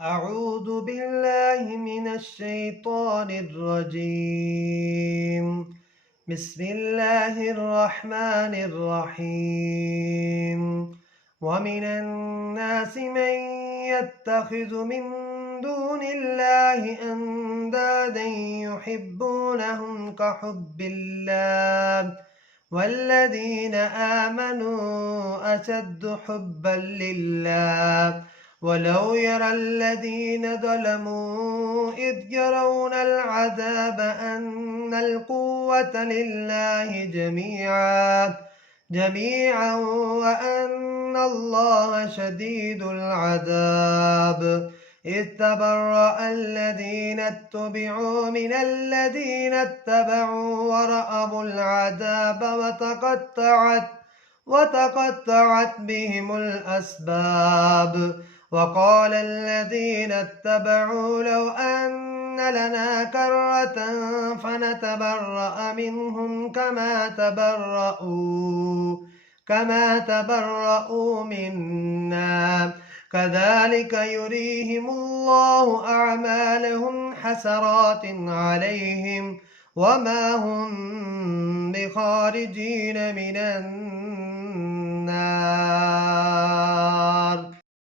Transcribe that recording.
أعوذ بالله من الشيطان الرجيم. بسم الله الرحمن الرحيم. ومن الناس من يتخذ من دون الله أندادا يحبونهم كحب الله والذين آمنوا أشد حبا لله ولو يرى الذين ظلموا إذ يرون العذاب أن القوة لله جميعا وأن الله شديد العذاب. إذ تبرأ الذين اتبعوا من الذين اتبعوا ورأوا العذاب وتقطعت بهم الأسباب. وقال الذين اتبعوا لو أن لنا كرة فنتبرأ منهم كما تبرأوا منا كذلك يريهم الله أعمالهم حسرات عليهم وما هم بخارجين من النار.